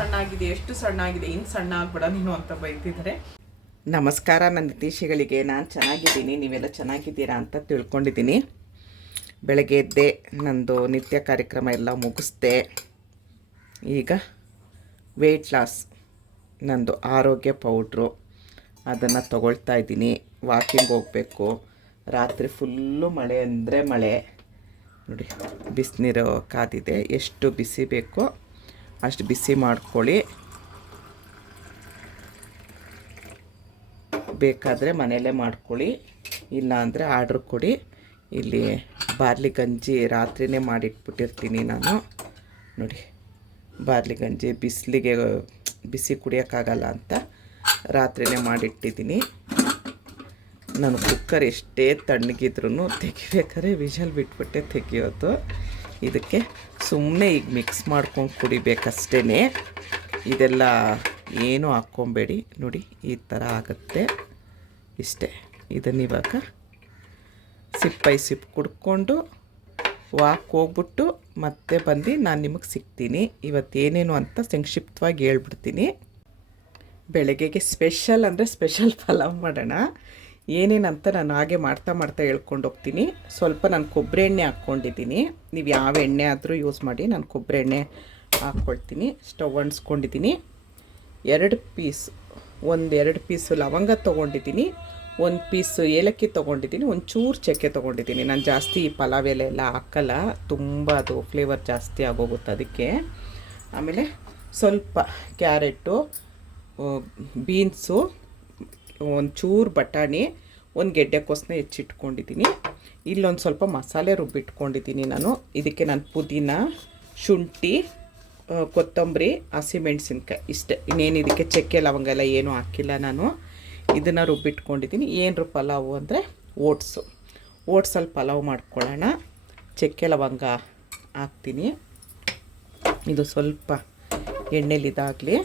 ಸಣ್ಣ ಆಗಿದೆ ಎಷ್ಟು ಸಣ್ಣ ಆಗಿದೆ ಇನ್ನು ಸಣ್ಣ ಆಗ್ಬೇಡ ನೀನು ಅಂತ ಬೈತಿದ್ದಾರೆ ನಮಸ್ಕಾರ, ನನ್ನ ನಿತೀಶಿಗಳಿಗೆ ನಾನು ಚೆನ್ನಾಗಿದ್ದೀನಿ, ನೀವೆಲ್ಲ ಚೆನ್ನಾಗಿದ್ದೀರಾ ಅಂತ ತಿಳ್ಕೊಂಡಿದ್ದೀನಿ. ಬೆಳಗ್ಗೆ ಎದ್ದೆ, ನಂದು ನಿತ್ಯ ಕಾರ್ಯಕ್ರಮ ಎಲ್ಲ ಮುಗಿಸ್ದೆ. ಈಗ ವೆಯ್ಟ್ ಲಾಸ್ ನಂದು ಆರೋಗ್ಯ ಪೌಡ್ರು ಅದನ್ನು ತಗೊಳ್ತಾ ಇದ್ದೀನಿ. ವಾಕಿಂಗ್ ಹೋಗಬೇಕು, ರಾತ್ರಿ ಫುಲ್ಲು ಮಳೆ ಅಂದರೆ ಮಳೆ. ನೋಡಿ, ಬಿಸಿನೀರು ಕಾದಿದೆ, ಎಷ್ಟು ಬಿಸಿ ಬೇಕೋ. ಅಷ್ಟು ಬಿಸಿ ಮಾಡ್ಕೊಳ್ಳಿ. ಬೇಕಾದರೆ ಮನೆಯಲ್ಲೇ ಮಾಡ್ಕೊಳ್ಳಿ. ಇಲ್ಲಾಂದರೆ ಆರ್ಡ್ರ್ ಕೊಡಿ. ಇಲ್ಲಿ ಬಾರ್ಲಿ ಗಂಜಿ ರಾತ್ರಿನೇ ಮಾಡಿಟ್ಬಿಟ್ಟಿರ್ತೀನಿ ನಾನು. ನೋಡಿ, ಬಾರ್ಲಿ ಗಂಜಿ ಬಿಸಿಲಿಗೆ ಬಿಸಿ ಕುಡಿಯೋಕ್ಕಾಗಲ್ಲ ಅಂತ ರಾತ್ರಿನೇ ಮಾಡಿಟ್ಟಿದ್ದೀನಿ. ನಾನು ಕುಕ್ಕರ್ ಎಷ್ಟೇ ತಣ್ಣಗಿದ್ರೂ ತೆಗಿಬೇಕಾದ್ರೆ ವಿಷಲ್ ಬಿಟ್ಬಿಟ್ಟೆ ತೆಗಿಯೋದು. ಇದಕ್ಕೆ ಸುಮ್ಮನೆ ಈಗ ಮಿಕ್ಸ್ ಮಾಡ್ಕೊಂಡು ಕುಡಿಬೇಕಷ್ಟೇ ಇದೆಲ್ಲ ಏನು ಹಾಕ್ಕೊಬೇಡಿ. ನೋಡಿ, ಈ ಥರ ಆಗುತ್ತೆ. ಇಷ್ಟೇ. ಇದನ್ನು ಇವಾಗ ಸಿಪ್ಪೈ ಸಿಪ್ಪು ಸಿಪ್ ಕುಡ್ಕೊಂಡು ವಾಕ್ ಹೋಗ್ಬಿಟ್ಟು ಮತ್ತೆ ಬಂದು ನಾನು ನಿಮಗೆ ಸಿಗ್ತೀನಿ. ಇವತ್ತೇನೇನು ಅಂತ ಸಂಕ್ಷಿಪ್ತವಾಗಿ ಹೇಳ್ಬಿಡ್ತೀನಿ. ಬೆಳಗ್ಗೆಗೆ ಸ್ಪೆಷಲ್ ಅಂದರೆ ಸ್ಪೆಷಲ್ ಪಲಾವ್ ಮಾಡೋಣ. ಏನೇನಂತ ನಾನು ಹಾಗೆ ಮಾಡ್ತಾ ಮಾಡ್ತಾ ಹೇಳ್ಕೊಂಡು ಹೋಗ್ತೀನಿ. ಸ್ವಲ್ಪ ನಾನು ಕೊಬ್ಬರಿ ಎಣ್ಣೆ ಹಾಕ್ಕೊಂಡಿದ್ದೀನಿ. ನೀವು ಯಾವ ಎಣ್ಣೆ ಆದರೂ ಯೂಸ್ ಮಾಡಿ ನಾನು ಕೊಬ್ಬರಿ ಎಣ್ಣೆ ಹಾಕ್ಕೊಳ್ತೀನಿ. ಸ್ಟವ್ ಅಂಟಿಸ್ಕೊಂಡಿದ್ದೀನಿ. ಎರಡು ಪೀಸ್ ಒಂದು ಎರಡು ಪೀಸು ಲವಂಗ ತೊಗೊಂಡಿದ್ದೀನಿ. ಒಂದು ಪೀಸು ಏಲಕ್ಕಿ ತೊಗೊಂಡಿದ್ದೀನಿ. ಒಂದು ಚೂರು ಚಕ್ಕೆ ತೊಗೊಂಡಿದ್ದೀನಿ. ನಾನು ಜಾಸ್ತಿ ಪಲಾವ್ ಎಲೆ ಎಲ್ಲ ಹಾಕಲ್ಲ. ತುಂಬ ಅದು ಫ್ಲೇವರ್ ಜಾಸ್ತಿ ಆಗೋಗುತ್ತೆ ಅದಕ್ಕೆ. ಆಮೇಲೆ ಸ್ವಲ್ಪ ಕ್ಯಾರೆಟು ಬೀನ್ಸು ಒಂದು ಚೂರು ಬಟಾಣಿ, ಒಂದು ಗೆಡ್ಡೆ ಗೆಡ್ಡೆಕೋಸನ್ನ ಹೆಚ್ಚಿಟ್ಕೊಂಡಿದ್ದೀನಿ. ಇಲ್ಲೊಂದು ಸ್ವಲ್ಪ ಮಸಾಲೆ ರುಬ್ಬಿಟ್ಕೊಂಡಿದ್ದೀನಿ ನಾನು. ಇದಕ್ಕೆ ನಾನು ಪುದೀನ, ಶುಂಠಿ ಕೊತ್ತಂಬರಿ, ಹಸಿಮೆಣಸಿನ್ಕಾಯಿ ಇಷ್ಟೇ. ಇನ್ನೇನು ಇದಕ್ಕೆ ಚಕ್ಕೆ, ಲವಂಗ ಎಲ್ಲ ಏನೂ ಹಾಕಿಲ್ಲ ನಾನು. ಇದನ್ನು ರುಬ್ಬಿಟ್ಕೊಂಡಿದ್ದೀನಿ. ಏನರ ಪಲಾವು ಅಂದರೆ ಓಟ್ಸು. ಓಟ್ಸಲ್ಲಿ ಪಲಾವ್ ಮಾಡ್ಕೊಳ್ಳೋಣ. ಚಕ್ಕೆ, ಲವಂಗ ಹಾಕ್ತೀನಿ. ಇದು ಸ್ವಲ್ಪ ಎಣ್ಣೆಲಿದಾಗಲಿ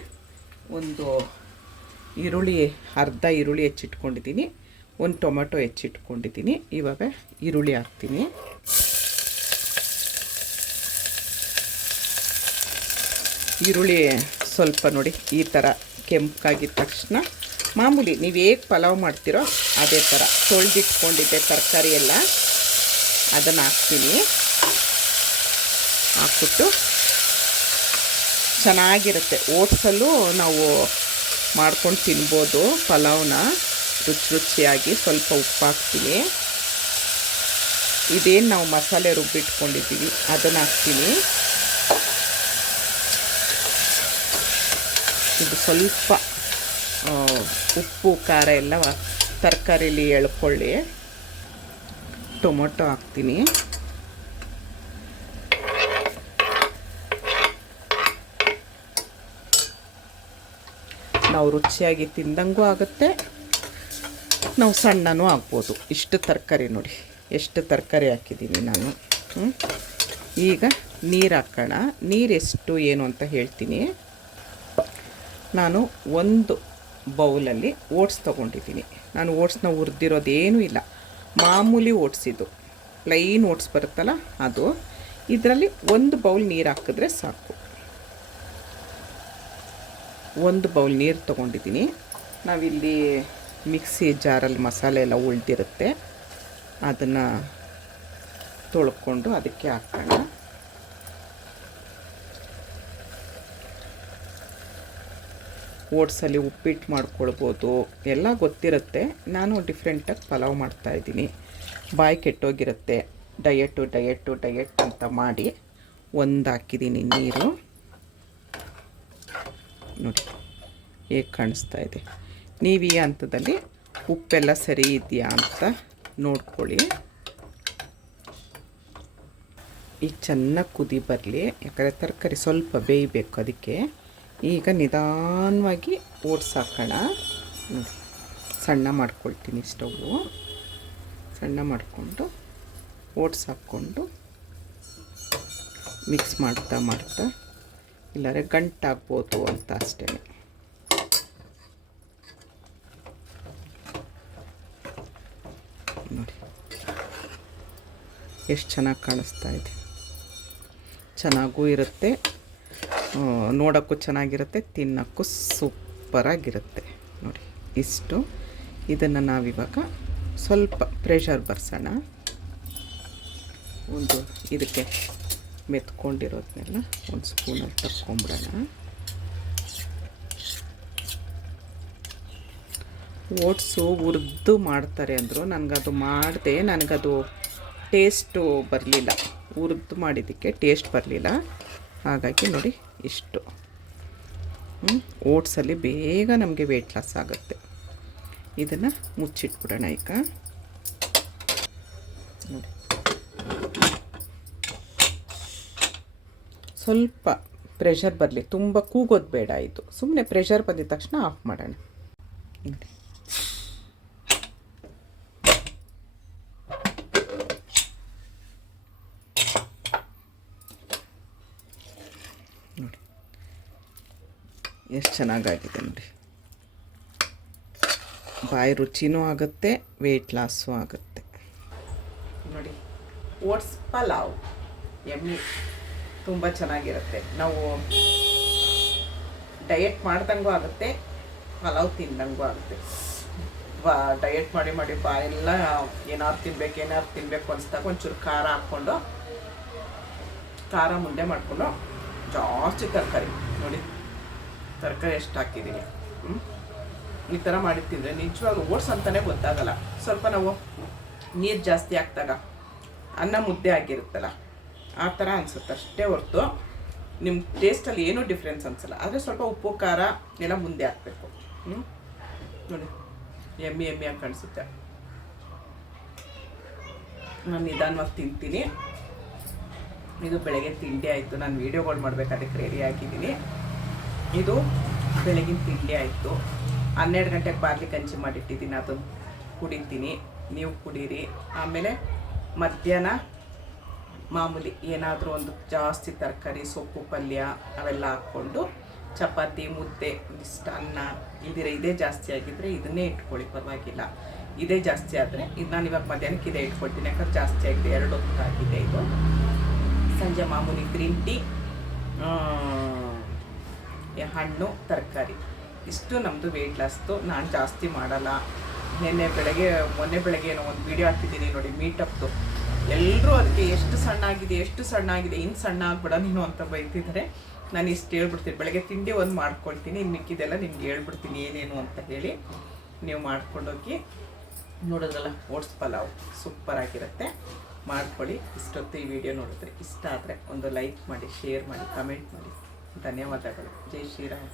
ಒಂದು ಈರುಳ್ಳಿ, ಅರ್ಧ ಈರುಳ್ಳಿ ಹೆಚ್ಚಿಟ್ಕೊಂಡಿದ್ದೀನಿ. ಒಂದು ಟೊಮೆಟೊ ಹೆಚ್ಚಿಟ್ಕೊಂಡಿದ್ದೀನಿ. ಇವಾಗ ಈರುಳ್ಳಿ ಹಾಕ್ತೀನಿ. ಈರುಳ್ಳಿ ಸ್ವಲ್ಪ ನೋಡಿ, ಈ ಥರ ಕೆಂಪಾಗಿದ್ದ ತಕ್ಷಣ, ಮಾಮೂಲಿ ನೀವು ಹೇಗೆ ಪಲಾವ್ ಮಾಡ್ತೀರೋ ಅದೇ ಥರ ತೊಳೆದಿಟ್ಕೊಂಡಿದ್ದೆ ತರಕಾರಿ ಎಲ್ಲ, ಅದನ್ನು ಹಾಕ್ತೀನಿ. ಹಾಕ್ಬಿಟ್ಟು ಚೆನ್ನಾಗಿರುತ್ತೆ. ಓಟ್ಸಲ್ಲೂ ನಾವು ಮಾಡ್ಕೊಂಡು ತಿನ್ಬೋದು. ಪಲಾವ್ನ ರುಚಿ ರುಚಿಯಾಗಿ ಸ್ವಲ್ಪ ಉಪ್ಪು ಹಾಕ್ತೀನಿ ಇದೇನು ನಾವು ಮಸಾಲೆ ರುಬ್ಬಿಟ್ಕೊಂಡಿದ್ದೀವಿ, ಅದನ್ನು ಹಾಕ್ತೀನಿ. ಇದು ಸ್ವಲ್ಪ ಉಪ್ಪು, ಖಾರ ಎಲ್ಲ ತರಕಾರಿಲಿ ಎಳ್ಕೊಳ್ಳಿ. ಟೊಮೊಟೊ ಹಾಕ್ತೀನಿ. ನಾವು ರುಚಿಯಾಗಿ ತಿಂದಂಗೂ ಆಗುತ್ತೆ. ನಾವು ಸಣ್ಣನೂ ಆಗ್ಬೋದು. ಇಷ್ಟು ತರಕಾರಿ ನೋಡಿ. ಎಷ್ಟು ತರಕಾರಿ ಹಾಕಿದ್ದೀನಿ ನಾನು. ಈಗ ನೀರು ಹಾಕೋಣ. ನೀರು ಎಷ್ಟು ಏನು ಅಂತ ಹೇಳ್ತೀನಿ. ನಾನು ಒಂದು ಬೌಲಲ್ಲಿ ಓಟ್ಸ್ ತೊಗೊಂಡಿದ್ದೀನಿ. ನಾನು ಓಟ್ಸ್ನ ಹುರಿದಿರೋದೇನೂ ಇಲ್ಲ. ಮಾಮೂಲಿ ಓಟ್ಸಿದ್ದು ಪ್ಲೈನ್ ಓಟ್ಸ್ ಬರುತ್ತಲ್ಲ ಅದು. ಇದರಲ್ಲಿ ಒಂದು ಬೌಲ್ ನೀರು ಹಾಕಿದ್ರೆ ಸಾಕು. ಒಂದು ಬೌಲ್ ನೀರು ತೊಗೊಂಡಿದ್ದೀನಿ. ನಾವಿಲ್ಲಿ ಮಿಕ್ಸಿ ಜಾರಲ್ಲಿ ಮಸಾಲೆ ಎಲ್ಲ ಉಳಿದಿರುತ್ತೆ. ಅದನ್ನು ತೊಳ್ಕೊಂಡು ಅದಕ್ಕೆ ಹಾಕೋಣ. ಓಟ್ಸಲ್ಲಿ ಉಪ್ಪಿಟ್ಟು ಮಾಡ್ಕೊಳ್ಬೋದು. ಎಲ್ಲ ಗೊತ್ತಿರುತ್ತೆ. ನಾನು ಡಿಫ್ರೆಂಟಾಗಿ ಪಲಾವ್ ಮಾಡ್ತಾಯಿದ್ದೀನಿ ಬಾಯಿ ಕೆಟ್ಟೋಗಿರುತ್ತೆ. ಡಯಟು ಡಯಟು ಡಯಟ್ ಅಂತ ಮಾಡಿ ಒಂದು ಹಾಕಿದ್ದೀನಿ ನೀರು. ನೋಡಿ, ಹೇಗೆ ಕಾಣಿಸ್ತಾ ಇದೆ. ನೀವು ಈ ಹಂತದಲ್ಲಿ ಉಪ್ಪೆಲ್ಲ ಸರಿ ಇದೆಯಾ ಅಂತ ನೋಡ್ಕೊಳ್ಳಿ. ಈ ಚೆನ್ನಾಗಿ ಕುದಿ ಬರಲಿ, ಯಾಕಂದರೆ ತರಕಾರಿ ಸ್ವಲ್ಪ ಬೇಯಬೇಕು ಅದಕ್ಕೆ. ಈಗ ನಿಧಾನವಾಗಿ ಓಟ್ಸ್ ಹಾಕೋಣ. ನೋಡಿ, ಸಣ್ಣ ಮಾಡ್ಕೊಳ್ತೀನಿ ಸ್ಟವ್ವು ಸಣ್ಣ ಮಾಡಿಕೊಂಡು ಓಟ್ಸ್ ಹಾಕ್ಕೊಂಡು ಮಿಕ್ಸ್ ಮಾಡ್ತಾ ಮಾಡ್ತಾ ಇಲ್ಲಾರೆ ಗಂಟಾಗ್ಬೋದು ಅಂತ ಅಷ್ಟೇ. ನೋಡಿ. ಎಷ್ಟು ಚೆನ್ನಾಗಿ ಕಾಣಿಸ್ತಾ ಇದೆ. ಚೆನ್ನಾಗೂ ಇರುತ್ತೆ. ನೋಡೋಕ್ಕೂ ಚೆನ್ನಾಗಿರುತ್ತೆ, ತಿನ್ನೋಕ್ಕೂ ಸೂಪರಾಗಿರುತ್ತೆ. ನೋಡಿ, ಇಷ್ಟು. ಇದನ್ನು ನಾವಿವಾಗ ಸ್ವಲ್ಪ ಪ್ರೆಷರ್ ಬರ್ಸೋಣ. ಒಂದು, ಇದಕ್ಕೆ ಮೆತ್ಕೊಂಡಿರೋದನ್ನೆಲ್ಲ ಒಂದು ಸ್ಪೂನಲ್ಲಿ ತಕ್ಕೊಂಬಿಡೋಣ. ಓಟ್ಸು ಹುರಿದು ಮಾಡ್ತಾರೆ ಅಂದರು. ನನಗದು ಮಾಡಿದೆ, ನನಗದು ಟೇಸ್ಟು ಬರಲಿಲ್ಲ. ಹುರಿದು ಮಾಡಿದ್ದಕ್ಕೆ ಟೇಸ್ಟ್ ಬರಲಿಲ್ಲ. ಹಾಗಾಗಿ ನೋಡಿ ಇಷ್ಟು. ಓಟ್ಸಲ್ಲಿ ಬೇಗ ನಮಗೆ ವೆಯ್ಟ್ ಲಾಸ್ ಆಗುತ್ತೆ. ಇದನ್ನು ಮುಚ್ಚಿಟ್ಬಿಡೋಣ ಈಗ ನೋಡಿ ಸ್ವಲ್ಪ ಪ್ರೆಷರ್ ಬರಲಿ. ತುಂಬ ಕೂಗೋದು ಬೇಡ ಇದು. ಸುಮ್ಮನೆ ಪ್ರೆಷರ್ ಬಂದಿದ ತಕ್ಷಣ ಆಫ್ ಮಾಡೋಣ. ನೋಡಿ. ಎಷ್ಟು ಚೆನ್ನಾಗಾಗಿದೆ ನೋಡಿ. ಬಾಯಿ ರುಚಿನೂ ಆಗುತ್ತೆ ವೆಯ್ಟ್ ಲಾಸು ಆಗುತ್ತೆ. ನೋಡಿ. ಓಟ್ಸ್ ಪಲಾವ್. ಎಮ್ಮಿ. ತುಂಬ ಚೆನ್ನಾಗಿರುತ್ತೆ. ನಾವು ಡಯೆಟ್ ಮಾಡ್ದಂಗೂ ಆಗುತ್ತೆ, ಪಲಾವ್ ತಿಂದಂಗೂ ಆಗುತ್ತೆ. ಬಾ ಡಯೆಟ್ ಮಾಡಿ ಮಾಡಿ ಬಾಯೆಲ್ಲ ಏನಾದ್ರು ತಿನ್ಬೇಕು ಏನಾದ್ರು ತಿನ್ಬೇಕು ಅನಿಸ್ದಾಗ ಒಂಚೂರು ಖಾರ ಹಾಕ್ಕೊಂಡು, ಖಾರ ಮುಂದೆ ಮಾಡಿಕೊಂಡು ಜಾಸ್ತಿ ತರಕಾರಿ ನೋಡಿ. ತರಕಾರಿ ಎಷ್ಟು ಹಾಕಿದ್ದೀನಿ. ಹ್ಞೂ ಈ ಥರ ಮಾಡಿ ತಿಂದರೆ ನಿಜವಾಗ್ಲೂ ಓಟ್ಸ್ ಅಂತಲೇ ಗೊತ್ತಾಗಲ್ಲ. ಸ್ವಲ್ಪ ನಾವು ನೀರು ಜಾಸ್ತಿ ಹಾಕ್ದಾಗ, ಅನ್ನ ಮುದ್ದೆ ಆಗಿರುತ್ತಲ್ಲ ಆ ಥರ ಅನಿಸುತ್ತೆ, ಅಷ್ಟೇ ಹೊರತು ನಿಮ್ಮ ಟೇಸ್ಟಲ್ಲಿ ಏನೂ ಡಿಫ್ರೆನ್ಸ್ ಅನಿಸಲ್ಲ. ಆದರೆ ಸ್ವಲ್ಪ ಉಪ್ಪು, ಖಾರ ಎಲ್ಲ ಮುಂದೆ ಹಾಕ್ಬೇಕು. ಹ್ಞೂ ನೋಡಿ, ಎಮ್ಮಿ ಆಗಿ ಕಾಣಿಸುತ್ತೆ. ನಾನು ನಿಧಾನವಾಗಿ ತಿಂತೀನಿ. ಇದು ಬೆಳಗ್ಗೆ ತಿಂಡಿ ಆಯಿತು. ನಾನು ವೀಡಿಯೋಗಳು ಮಾಡ್ಬೇಕು ಅದಕ್ಕೆ ರೆಡಿ ಆಗಿದ್ದೀನಿ. ಇದು ಬೆಳಗಿನ ತಿಂಡಿ ಆಯಿತು. ಹನ್ನೆರಡು ಗಂಟೆಗೆ ಬಾರ್ಲಿ ಕಂಚಿ ಮಾಡಿಟ್ಟಿದ್ದೀನಿ. ಅದನ್ನು ಕುಡಿತೀನಿ. ನೀವು ಕುಡೀರಿ. ಆಮೇಲೆ ಮಧ್ಯಾಹ್ನ ಮಾಮೂಲಿ ಏನಾದರೂ ಒಂದು ಜಾಸ್ತಿ ತರಕಾರಿ, ಸೊಪ್ಪು, ಪಲ್ಯ ಅವೆಲ್ಲ ಹಾಕ್ಕೊಂಡು ಚಪಾತಿ, ಮುದ್ದೆ ಒಂದಿಷ್ಟು ಅನ್ನ ಇಲ್ದಿರ ಇದೇ ಜಾಸ್ತಿ ಆಗಿದ್ದರೆ ಇದನ್ನೇ ಇಟ್ಕೊಳ್ಳಿ, ಪರವಾಗಿಲ್ಲ. ಇದೇ ಜಾಸ್ತಿ ಆದರೆ ಇದು ನಾನು ಇವಾಗ ಮಧ್ಯಾಹ್ನಕ್ಕೆ ಇದೇ ಇಟ್ಕೊಳ್ತೀನಿ, ಯಾಕಂದ್ರೆ ಜಾಸ್ತಿ ಆಗಿದೆ, ಎರಡು ಹೊತ್ತು ಆಗಿದೆ ಇದು. ಸಂಜೆ ಮಾಮೂಲಿ ಗ್ರೀನ್ ಟೀ ಹಣ್ಣು, ತರಕಾರಿ. ಇಷ್ಟು ನಮ್ಮದು ವೆಯ್ಟ್ ಲಾಸ್ತು ನಾನು ಜಾಸ್ತಿ ಮಾಡಲ್ಲ. ನಿನ್ನೆ ಬೆಳಗ್ಗೆ, ಮೊನ್ನೆ ಬೆಳಗ್ಗೆ ಏನೋ ಒಂದು ವೀಡಿಯೋ ಹಾಕಿದ್ದೀನಿ ನೋಡಿ ಮೀಟಪ್ದು ಎಲ್ಲರೂ ಅದಕ್ಕೆ ಎಷ್ಟು ಸಣ್ಣ ಆಗಿದೆ ಎಷ್ಟು ಸಣ್ಣ ಆಗಿದೆ ಇನ್ನು ಸಣ್ಣ ಆಗ್ಬೇಡ ನೀನು ಅಂತ ಬೈತಿದ್ದಾರೆ ನಾನು ಇಷ್ಟು ಹೇಳ್ಬಿಡ್ತೀನಿ, ಬೆಳಗ್ಗೆ ತಿಂಡಿ ಒಂದು ಮಾಡ್ಕೊಳ್ತೀನಿ ಇನ್ನು ಮಿಕ್ಕಿದೆಲ್ಲ ನಿಮ್ಗೆ ಹೇಳ್ಬಿಡ್ತೀನಿ ಏನೇನು ಅಂತ ಹೇಳಿ ನೀವು ಮಾಡ್ಕೊಂಡೋಗಿ ನೋಡೋದ್ರಲ್ಲ, ಓಟ್ಸ್ ಪಲಾವ್ ಸೂಪರ್ ಆಗಿರುತ್ತೆ. ಮಾಡ್ಕೊಳ್ಳಿ, ಇಷ್ಟೊತ್ತು ಈ ವಿಡಿಯೋ ನೋಡಿದ್ರೆ ಇಷ್ಟ ಆದರೆ ಒಂದು ಲೈಕ್ ಮಾಡಿ, ಶೇರ್ ಮಾಡಿ, ಕಮೆಂಟ್ ಮಾಡಿ. ಧನ್ಯವಾದಗಳು. ಜೈ ಶ್ರೀರಾಮ್.